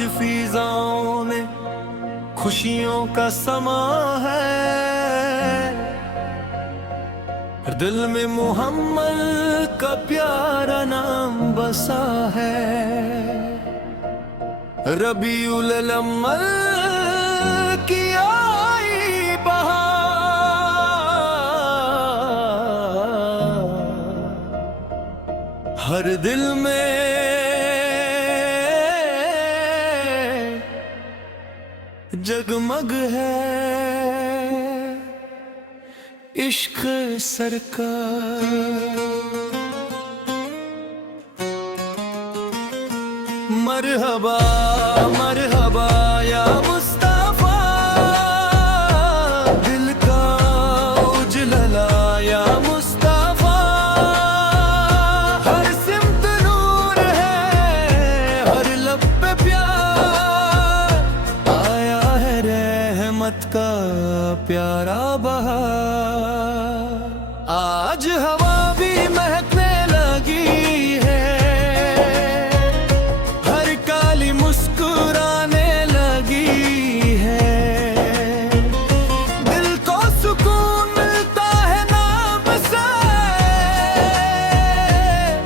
आज फिजाओं में खुशियों का समा है, दिल में मोहम्मद का प्यारा नाम बसा है। रबीउल अव्वल की आई बहार हर दिल में जगमग है। इश्क सरकार मरहबा मरहबा या मुस्तफा, दिल का उजलला या मुस्तफा। हर सिमत नूर है, हर लब पे प्यार, आया है रहमत का प्यारा बहार। आज हवा भी महकने लगी है, हर काली मुस्कुराने लगी है। दिल को सुकून मिलता है नाम से,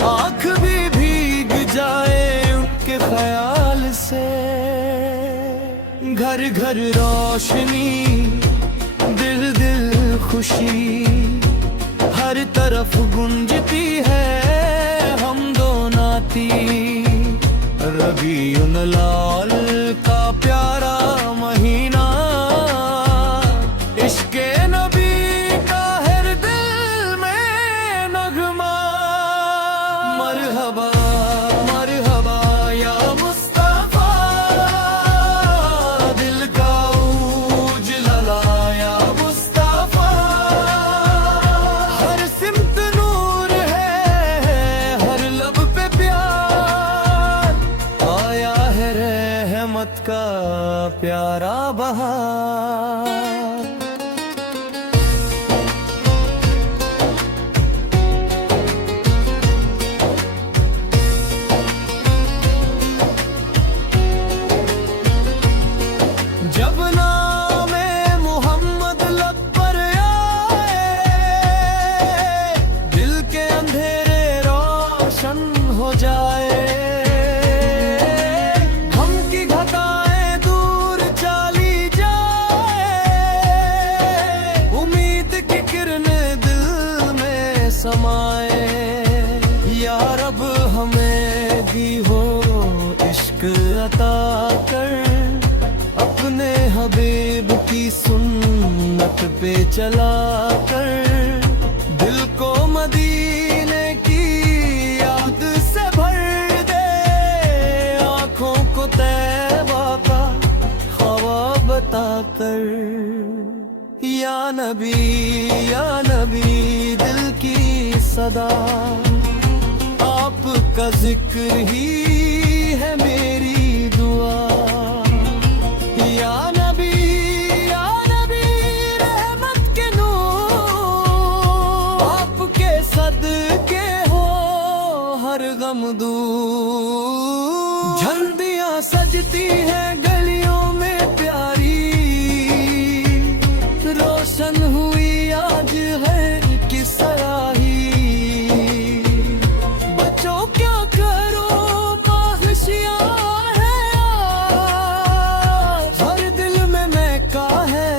आँख भी भीग जाए उनके ख्याल से। घर घर रोशनी, दिल दिल खुशी, हर तरफ गुंजती है हमदो नाती। रबीउल अव्वल का प्यारा महीना, इश्क़े नबी का हर दिल में नगमा। मरहबा मरहबा या मुस्तफा, दिल का उजलला या मुस्तफा। हर सिमत नूर है, हर लब पे प्यार, आया है रहमत का प्यारा बहार। जब नामे मोहम्मद लब पर आए, दिल के अंधेरे रोशन हो जाए। हम की घटाएं दूर चली जाए, उम्मीद की किरण दिल में समाए। या रब हमें भी हो इश्क अता कर, अपने हबीब की सुन्नत पे चला कर। दिल को मदीने की याद से भर दे, आँखों को तैबा का ख्वाब बता कर। या नबी दिल की सदा, आपका जिक्र ही है मेरी दुआ। या नबी रहमत के नूर, आपके सदके हो हर गम दूर। झंडियाँ सजती हैं गलियों में प्यारी, रोशन हुई आज है कि सराही। बच्चों क्या करो ख्वाहिशियाँ हैं आज, हर दिल में महका है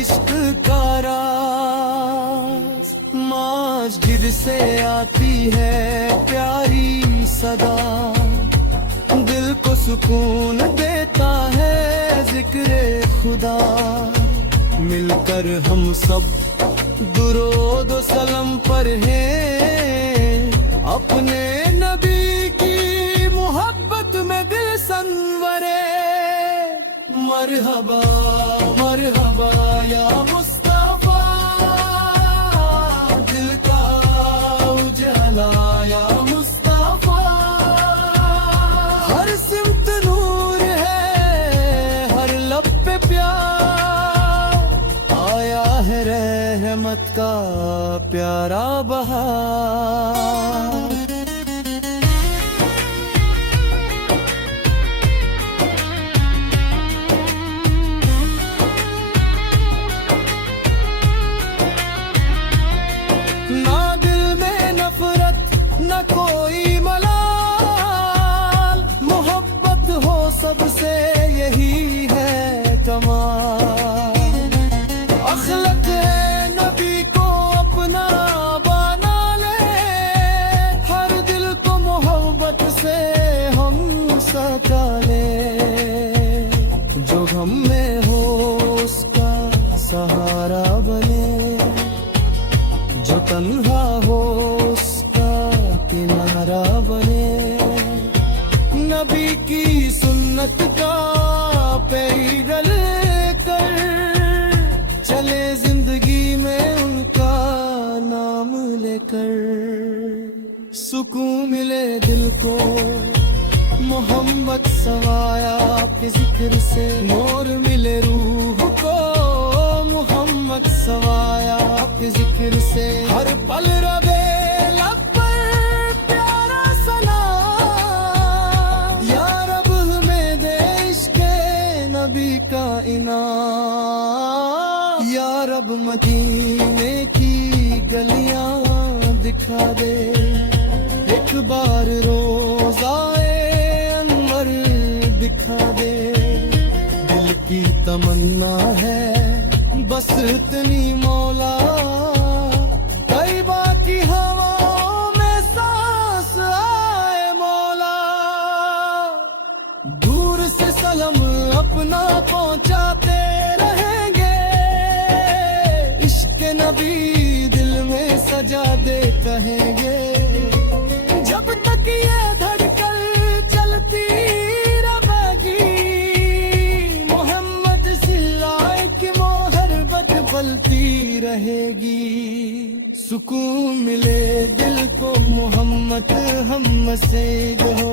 इश्क का राज। मस्जिद से आती है प्यारी सदा, दिल को सुकून देता है जिक्रे खुदा। मिलकर हम सब दुरूद व सलाम पर हैं, अपने नबी की मोहब्बत में दिल संवरे। मरहबा मरहबा या मुस्तफा, दिल का उजाला या मुस्तफा। हर सिमत नूर है, हर लब पे प्यार, आया है रहमत का प्यारा बहार। सबसे यही है कमाल। अखलक नबी को अपना बना ले, हर दिल को मोहब्बत से हम सजा ले। जो गम में हो उसका सहारा बने, जो तन्हा हो उसका किनारा बने। नबी की सुन्नत का पैदल कर चले जिंदगी में उनका नाम लेकर। सुकून मिले दिल को मोहम्मद सवाया के जिक्र से, नूर मिले रूह को मोहम्मद सवाया के जिक्र से। हर पल रबे लब पर प्यारा सलाम, या रब हमें दे इश्क़े नबी का इनाम। या रब मदीने की गलियां दिखा दे, एक बार रोज़ाए अनवर दिखा दे। दिल की तमन्ना है बस इतनी मौला, तैबा की हवाओं में सांस आए मौला। दूर से सलाम अपना पहुंचाते रहेंगे, इश्क़ नबी दिल में सजा दे कहेंगे। जब तक ये धड़कन चलती रहेगी, मोहम्मद सिल्लाए की मोहब्बत पलती रहेगी। सुकून मिले दिल को मोहम्मद हम से हो,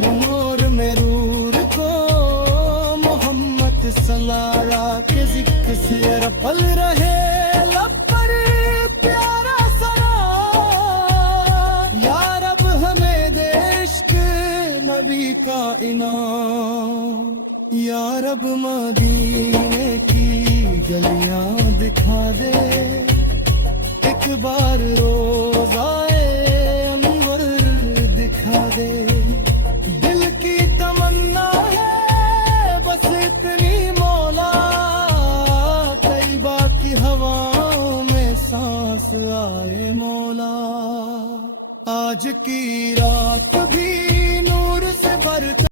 नूर में रूर को मोहम्मद सलाया के जिक्र से। पल रहे लब पर प्यारा सलाम, या रब हमें दे इश्क़ नबी का इनाम। या रब मदीने की गलियां दिखा दे, एक बार रोज़ाए अनवर दिखा दे। दिल की तमन्ना है बस इतनी मौला, तैबा की हवाओं में सांस आए मौला। आज की रात